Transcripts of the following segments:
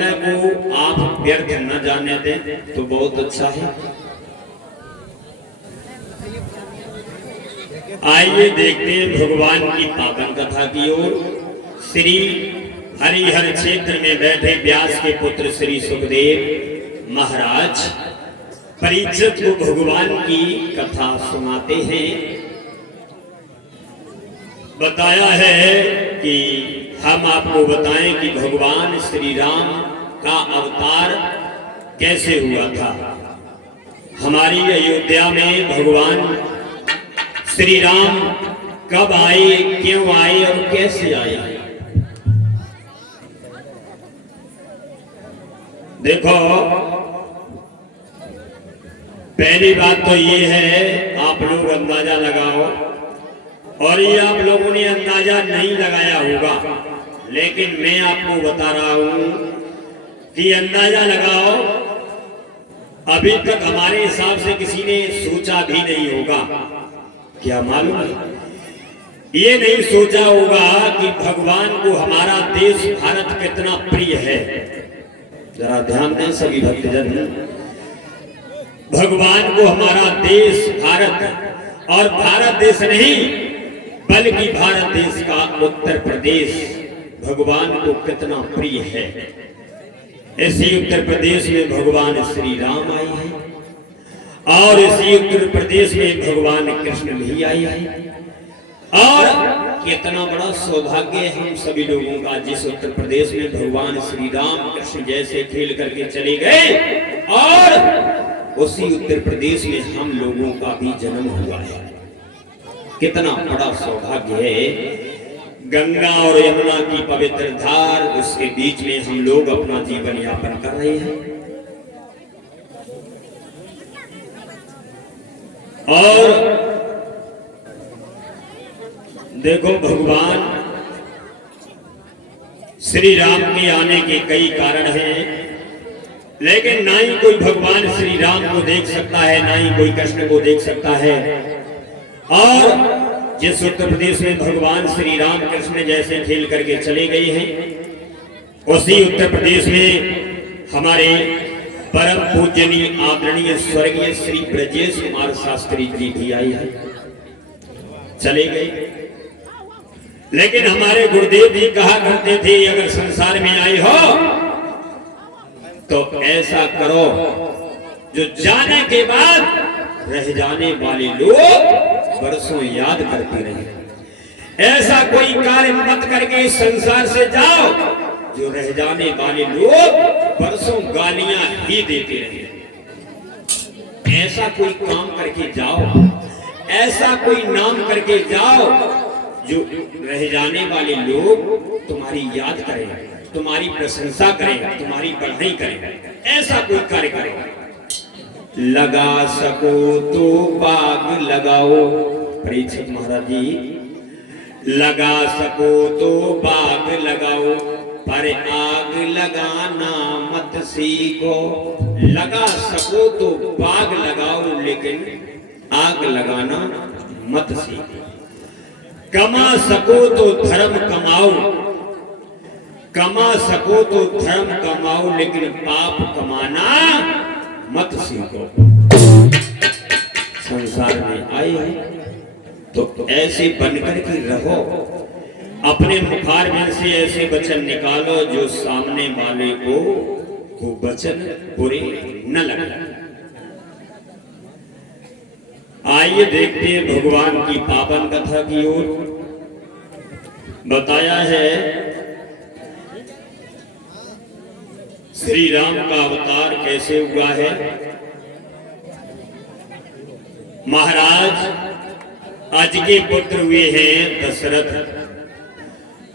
समय को आप व्यर्थ न जाने दें तो बहुत अच्छा है। आइए देखते हैं भगवान की पावन कथा की ओर। श्री हरिहर क्षेत्र में बैठे व्यास के पुत्र श्री सुखदेव महाराज परीक्षित को भगवान की कथा सुनाते हैं। बताया है कि हम आपको बताएं कि भगवान श्री राम का अवतार कैसे हुआ था। हमारी अयोध्या में भगवान श्री राम कब आए, क्यों आए और कैसे आए। देखो, पहली बात तो ये है, आप लोग अंदाजा लगाओ, और ये आप लोगों ने अंदाजा नहीं लगाया होगा, लेकिन मैं आपको बता रहा हूं कि अंदाजा लगाओ। अभी तक हमारे हिसाब से किसी ने सोचा भी नहीं होगा। क्या मालूम है, ये नहीं सोचा होगा कि भगवान को हमारा देश भारत कितना प्रिय है। जरा ध्यान दें सभी भक्तजन, भगवान को हमारा देश भारत, और भारत देश नहीं बल्कि भारत देश का उत्तर प्रदेश भगवान को कितना प्रिय है। इसी उत्तर प्रदेश में भगवान श्री राम आए हैं, और इसी उत्तर प्रदेश में भगवान कृष्ण भी आए हैं। और कितना बड़ा सौभाग्य है हम सभी लोगों का, जिस उत्तर प्रदेश में भगवान श्री राम कृष्ण जैसे खेल करके चले गए, और उसी उत्तर प्रदेश में हम लोगों का भी जन्म हुआ है। कितना बड़ा सौभाग्य है। गंगा और यमुना की पवित्र धार, उसके बीच में हम लोग अपना जीवन यापन कर रहे हैं। और देखो, भगवान श्री राम के आने के कई कारण हैं, लेकिन ना ही कोई भगवान श्री राम को देख सकता है, ना ही कोई कृष्ण को देख सकता है। और जिस उत्तर प्रदेश में भगवान श्री राम कृष्ण जैसे खेल करके चले गए हैं, उसी उत्तर प्रदेश में हमारे परम पूजनीय आदरणीय स्वर्गीय श्री ब्रजेश कुमार शास्त्री जी भी आए हैं, चले गए। लेकिन हमारे गुरुदेव भी कहा करते थे, अगर संसार में आए हो तो ऐसा करो जो जाने के बाद रह जाने वाले लोग बरसों याद करते रहे। ऐसा कोई कार्य मत करके इस संसार से जाओ जो रह जाने वाले लोग बरसों गालियां ही देते रहे। ऐसा कोई काम करके जाओ, ऐसा कोई नाम करके जाओ जो रह जाने वाले लोग तुम्हारी याद करें, तुम्हारी प्रशंसा करें, तुम्हारी बढ़ाई करें। ऐसा कोई कार्य करें। लगा सको तो बाग लगाओ, परीक्षित महाराज जी, लगा सको तो बाग लगाओ, पर आग लगाना मत सीखो। लगा सको तो बाग लगाओ, लेकिन आग लगाना मत सीखो। कमा सको तो धर्म कमाओ, कमा सको तो धर्म कमाओ, लेकिन पाप कमाना मत सीखो। संसार में आए हैं तो ऐसे बनकर के रहो। अपने मुखारबिंद से ऐसे वचन निकालो जो सामने वाले को वो वचन बुरे न लगे। आइए देखते हैं भगवान की पावन कथा की ओर। बताया है श्री राम का अवतार कैसे हुआ है। महाराज आज के पुत्र हुए हैं दशरथ,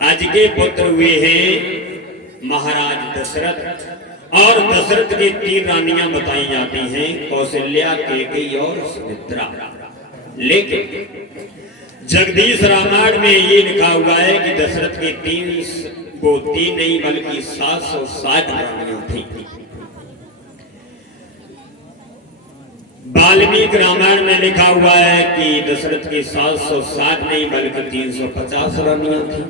आज के पुत्र हुए हैं महाराज दशरथ। और दशरथ की 3 रानियां बताई जाती हैं, कौशल्या, कैकेयी और सुमित्रा। लेकिन जगदीश रामायण में ये लिखा हुआ है कि दशरथ के 3 नहीं बल्कि 760 रानियां थी। वाल्मीकि रामायण में लिखा हुआ है कि दशरथ की 760 नहीं बल्कि 350 रानियां थी।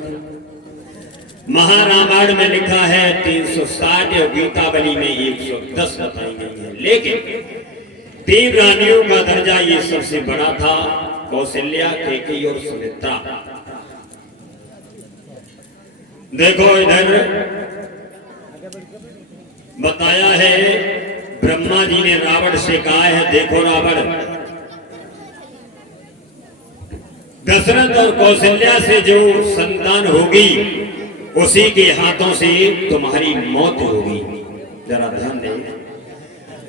महारामायण में लिखा है 360 और गीतावली में 110 बताई गई है, लेकिन 3 रानियों का दर्जा ये सबसे बड़ा था, कौशल्या, कैकेयी और सुमित्रा। देखो इधर बताया है, ब्रह्मा जी ने रावण से कहा है, देखो रावण, दशरथ और कौशल्या से जो संतान होगी उसी के हाथों से तुम्हारी मौत होगी। जरा ध्यान दें,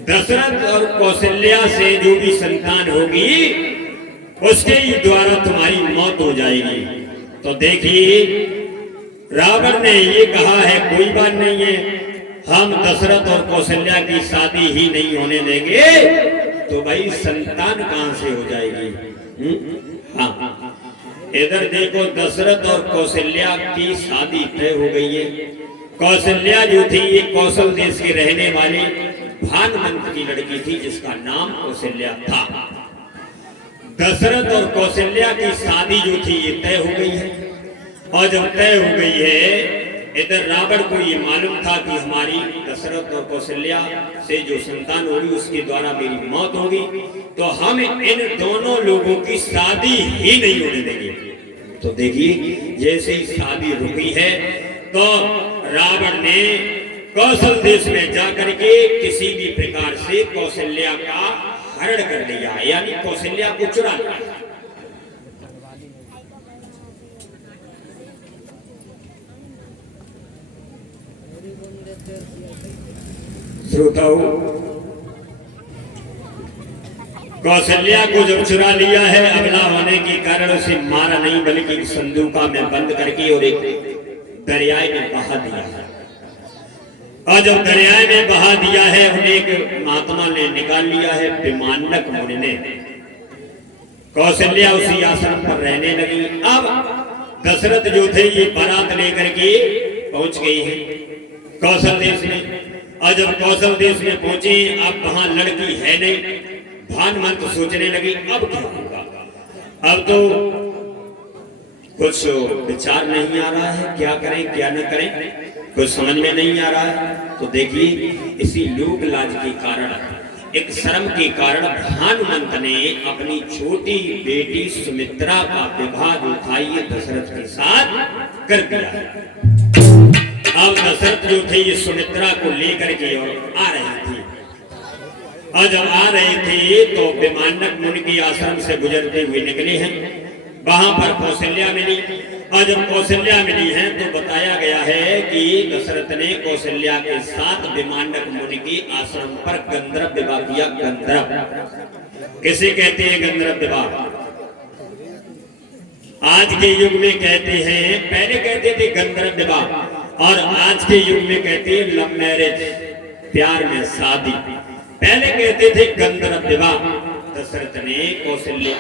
दशरथ और कौशल्या से जो भी संतान होगी उसके ही द्वारा तुम्हारी मौत हो जाएगी। तो देखिए रावण ने ये कहा है, कोई बात नहीं है, हम दशरथ और कौशल्या की शादी ही नहीं होने देंगे। तो भाई संतान कहां से हो जाएगी? हाँ, इधर देखो, दशरथ और कौशल्या की शादी तय हो गई है। कौशल्या जो थी ये कौशल देश की रहने वाली भानुमंत की लड़की थी, जिसका नाम कौशल्या था। दशरथ और कौशल्या की शादी जो थी ये तय हो गई है, और जब तय हो गई है, इधर रावण को ये मालूम था कि हमारी दशरथ और कौशल्या से जो संतान होगी उसके द्वारा मेरी मौत होगी, तो हम इन दोनों लोगों की शादी ही नहीं होने देंगे। तो देखिए जैसे ही शादी रुकी है तो रावण ने कौशल देश में जाकर के किसी भी प्रकार से कौशल्या का हरण कर लिया, यानी कौशल्या को चुरा लिया। श्रोताओं, कौशल्या को जब चुरा लिया है, अबला होने के कारण उसे मारा नहीं बल्कि संदूका में बंद करके और एक दरियाई में बहा दिया है। और जब दरियाई में बहा दिया है, उन्हें एक महात्मा ने निकाल लिया है, विमानक मुनि ने। कौशल्या उसी आश्रम पर रहने लगी। अब दशरथ जो थे ये बारात लेकर के पहुंच गई है कौशल देश में। और जब कौशल देश में पहुंचे, अब वहां लड़की है नहीं। भानुमंत सोचने लगी अब क्या होगा। अब तो कुछ विचार नहीं आ रहा है, क्या करें क्या न करें, कुछ समझ में नहीं आ रहा है। तो देखिए इसी लोक लाज के कारण, एक शर्म के कारण भानुमंत ने अपनी छोटी बेटी सुमित्रा का विवाह जो था ये दशरथ के साथ कर दिया। अब दशरथ जो थे ये सुमित्रा को लेकर के और आ रहे थे। और जब आ रहे थे तो विमानक मुनि के आश्रम से गुजरते हुए निकले हैं। वहां पर कौशल्या मिली। और जब कौशल्या मिली है तो बताया गया है कि दशरथ ने कौशल्या के साथ विमानक मुनि के आश्रम पर गंधर्व विवाह किया। गंधर्व किसे कहते हैं? गंधर्व विवाह आज के युग में कहते हैं, पहले कहते थे गंधर्व विवाह, और आज के युग में कहते हैं लव मैरिज, प्यार में शादी। पहले कहते थे गंधर्व विवाह। दशरथ ने कौशल्या